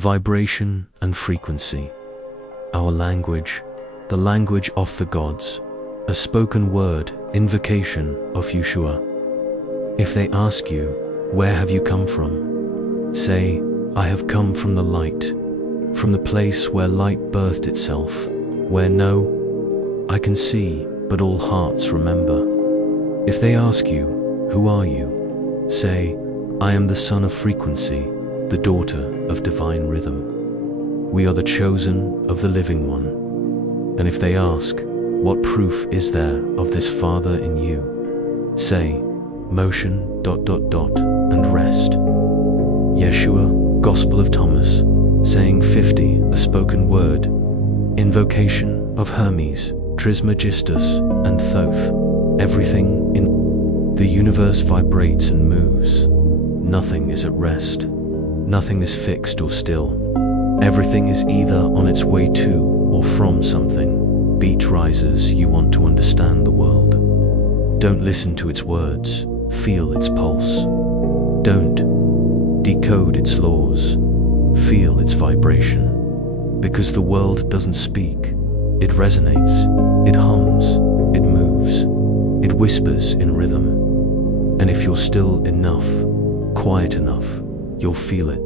vibration and frequency. Our language, the language of the gods, a spoken word, invocation of Yeshua. If they ask you, where have you come from? Say, I have come from the light, from the place where light birthed itself, where I can see, but all hearts remember. If they ask you, who are you? Say, I am the son of frequency, the daughter of divine rhythm. We are the chosen of the living one. And if they ask, what proof is there of this Father in you? Say, motion, and rest. Yeshua, Gospel of Thomas, saying 50, a spoken word, invocation of Hermes, Trismegistus, and Thoth. Everything in the universe vibrates and moves. Nothing is at rest. Nothing is fixed or still. Everything is either on its way to or from something. Beat rises, you want to understand the world. Don't listen to its words, feel its pulse. Don't decode its laws, feel its vibration. Because the world doesn't speak, it resonates, it hums, it moves, it whispers in rhythm. And if you're still enough, quiet enough, you'll feel it.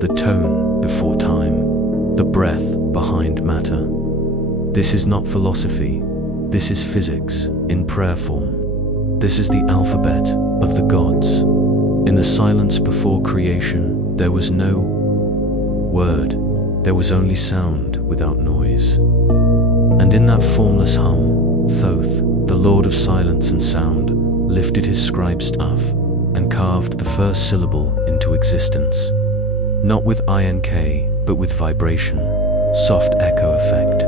The tone before time, the breath behind matter. This is not philosophy, this is physics in prayer form. This is the alphabet of the gods. In the silence before creation, there was no word, there was only sound without noise. And in that formless hum, Thoth, the Lord of silence and sound, lifted his scribe staff and carved the first syllable into existence. Not with INK, but with vibration, soft echo effect.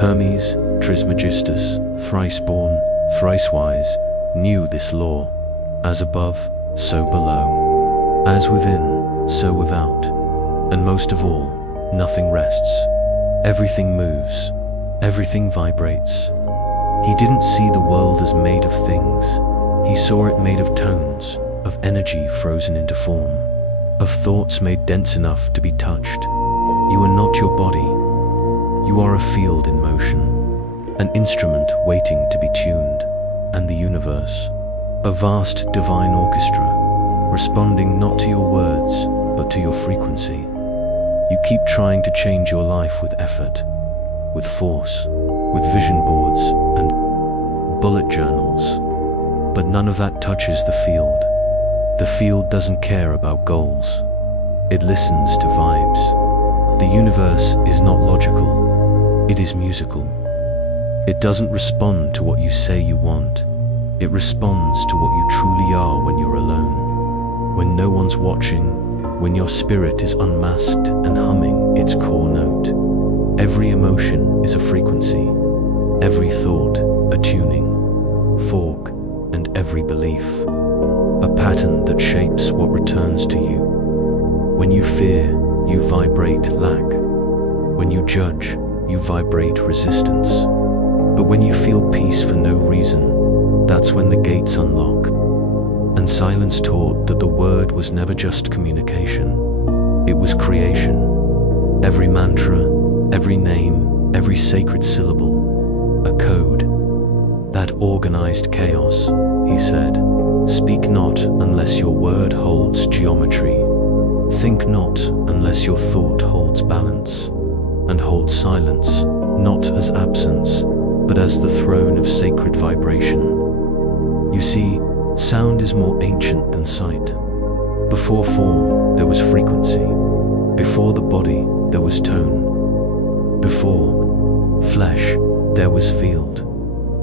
Hermes Trismegistus, thrice born, thrice wise, knew this law. As above, so below. As within, so without. And most of all, nothing rests. Everything moves. Everything vibrates. He didn't see the world as made of things. He saw it made of tones, of energy frozen into form, of thoughts made dense enough to be touched. You are not your body. You are a field in motion, an instrument waiting to be tuned, and the universe, a vast divine orchestra, responding not to your words, but to your frequency. You keep trying to change your life with effort, with force, with vision boards and bullet journals, but none of that touches the field. The field doesn't care about goals. It listens to vibes. The universe is not logical. It is musical. It doesn't respond to what you say you want. It responds to what you truly are when you're alone. When no one's watching, when your spirit is unmasked and humming its core note. Every emotion is a frequency. Every thought, a tuning, fork, and every belief, a pattern that shapes what returns to you. When you fear, you vibrate lack. When you judge, you vibrate resistance. But when you feel peace for no reason, that's when the gates unlock. And silence taught that the word was never just communication. It was creation. Every mantra, every name, every sacred syllable, a code. That organized chaos, he said. Speak not unless your word holds geometry. Think not unless your thought holds balance. And hold silence, not as absence, but as the throne of sacred vibration. You see, sound is more ancient than sight. Before form, there was frequency. Before the body, there was tone. Before flesh, there was field.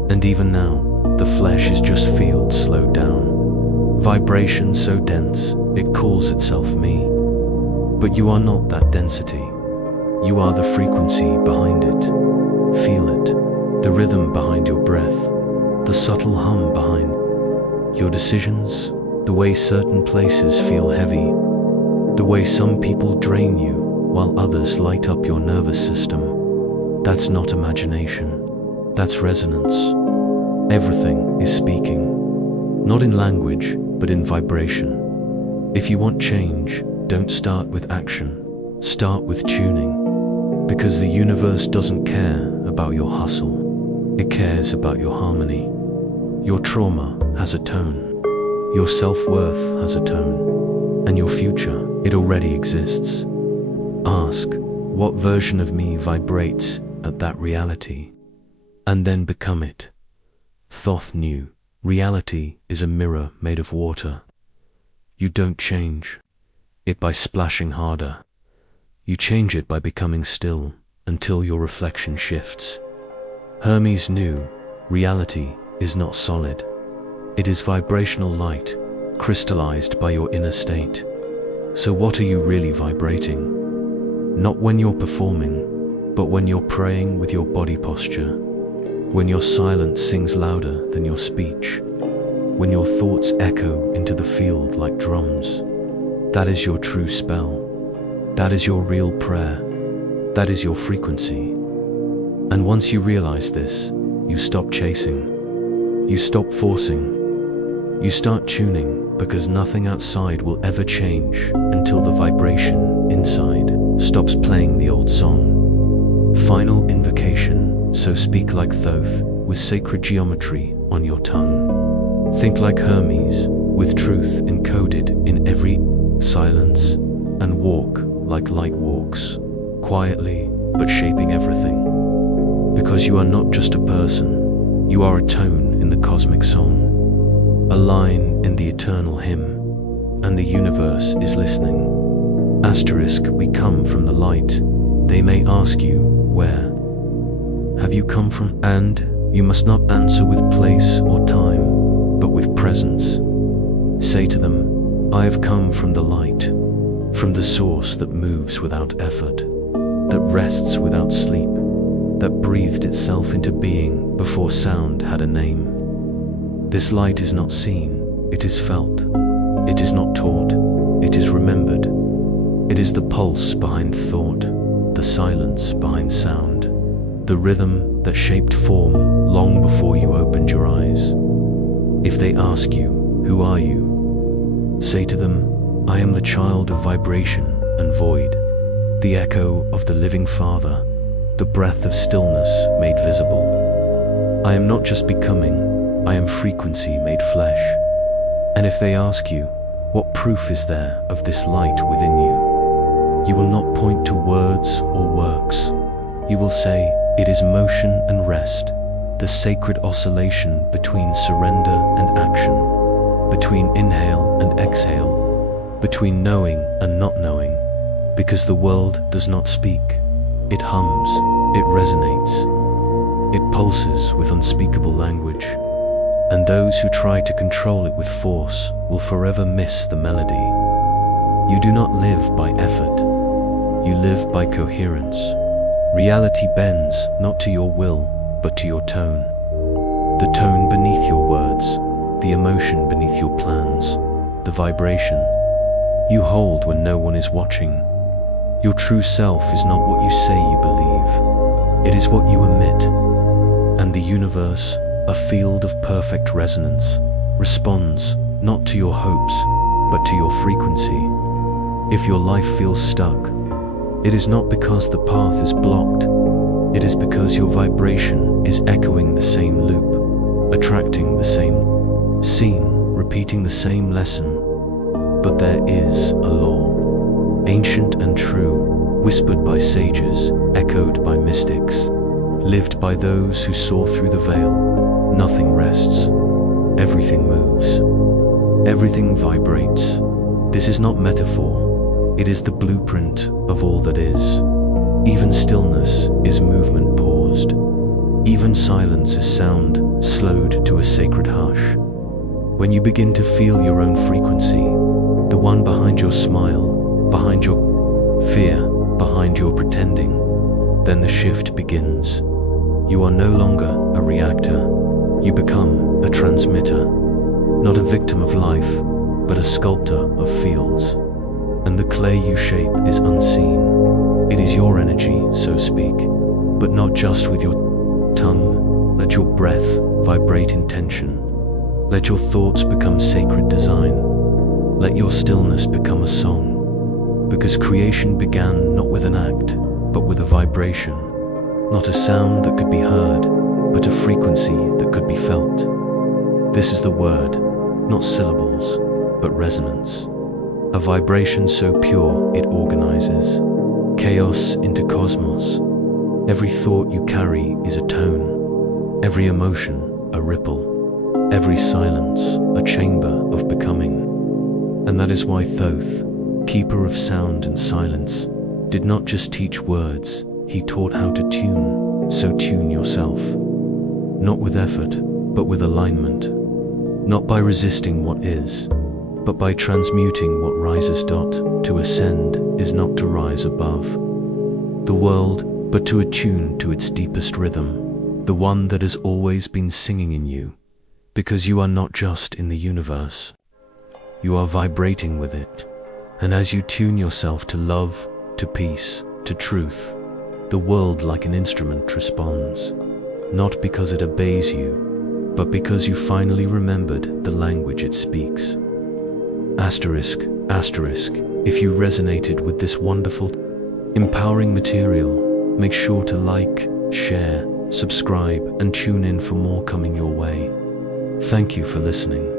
And even now, the flesh is just field slowed down. Vibration so dense, it calls itself me. But you are not that density. You are the frequency behind it. Feel it, the rhythm behind your breath, the subtle hum behind your decisions, the way certain places feel heavy, the way some people drain you while others light up your nervous system. That's not imagination, that's resonance. Everything is speaking, not in language, but in vibration. If you want change, don't start with action. Start with tuning, because the universe doesn't care about your hustle. It cares about your harmony. Your trauma has a tone. Your self-worth has a tone. And your future, it already exists. Ask, what version of me vibrates at that reality? And then become it. Thoth knew, reality is a mirror made of water. You don't change it by splashing harder. You change it by becoming still until your reflection shifts. Hermes knew, reality is not solid. It is vibrational light, crystallized by your inner state. So what are you really vibrating? Not when you're performing, but when you're praying with your body posture. When your silence sings louder than your speech. When your thoughts echo into the field like drums. That is your true spell. That is your real prayer. That is your frequency. And once you realize this, you stop chasing. You stop forcing. You start tuning, because nothing outside will ever change until the vibration inside stops playing the old song. Final invocation, so speak like Thoth, with sacred geometry on your tongue. Think like Hermes, with truth encoded in every silence, and walk like light walks, quietly but shaping everything. Because you are not just a person, you are a tone in the cosmic song. A line in the eternal hymn, and the universe is listening. Asterisk, we come from the light. They may ask you, where have you come from? And you must not answer with place or time, but with presence. Say to them, I have come from the light, from the source that moves without effort, that rests without sleep, that breathed itself into being before sound had a name. This light is not seen, it is felt. It is not taught, it is remembered. It is the pulse behind thought, the silence behind sound, the rhythm that shaped form long before you opened your eyes. If they ask you, who are you? Say to them, I am the child of vibration and void, the echo of the living Father, the breath of stillness made visible. I am not just becoming, I am frequency made flesh. And if they ask you, what proof is there of this light within you? You will not point to words or works. You will say, it is motion and rest, the sacred oscillation between surrender and action, between inhale and exhale, between knowing and not knowing, because the world does not speak. It hums, it resonates, it pulses with unspeakable language. And those who try to control it with force will forever miss the melody. You do not live by effort. You live by coherence. Reality bends not to your will, but to your tone. The tone beneath your words, the emotion beneath your plans, the vibration you hold when no one is watching. Your true self is not what you say you believe. It is what you emit. And the universe, a field of perfect resonance, responds not to your hopes, but to your frequency. If your life feels stuck, it is not because the path is blocked. It is because your vibration is echoing the same loop, attracting the same scene, repeating the same lesson. But there is a law, ancient and true, whispered by sages, echoed by mystics, lived by those who saw through the veil. Nothing rests. Everything moves. Everything vibrates. This is not metaphor. It is the blueprint of all that is. Even stillness is movement paused. Even silence is sound slowed to a sacred hush. When you begin to feel your own frequency, the one behind your smile, behind your fear, behind your pretending, then the shift begins. You are no longer a reactor. You become a transmitter, not a victim of life, but a sculptor of fields. And the clay you shape is unseen. It is your energy, so speak, but not just with your tongue. Let your breath vibrate intention. Let your thoughts become sacred design. Let your stillness become a song. Because creation began not with an act, but with a vibration. Not a sound that could be heard, but a frequency that could be felt. This is the word, not syllables, but resonance. A vibration so pure it organizes chaos into cosmos. Every thought you carry is a tone, every emotion a ripple, every silence a chamber of becoming. And that is why Thoth, keeper of sound and silence, did not just teach words, he taught how to tune. So tune yourself. Not with effort, but with alignment. Not by resisting what is, but by transmuting what rises. To ascend is not to rise above the world, but to attune to its deepest rhythm, the one that has always been singing in you, because you are not just in the universe. You are vibrating with it. And as you tune yourself to love, to peace, to truth, the world like an instrument responds, not because it obeys you, but because you finally remembered the language it speaks. Asterisk, asterisk, if you resonated with this wonderful, empowering material, make sure to like, share, subscribe, and tune in for more coming your way. Thank you for listening.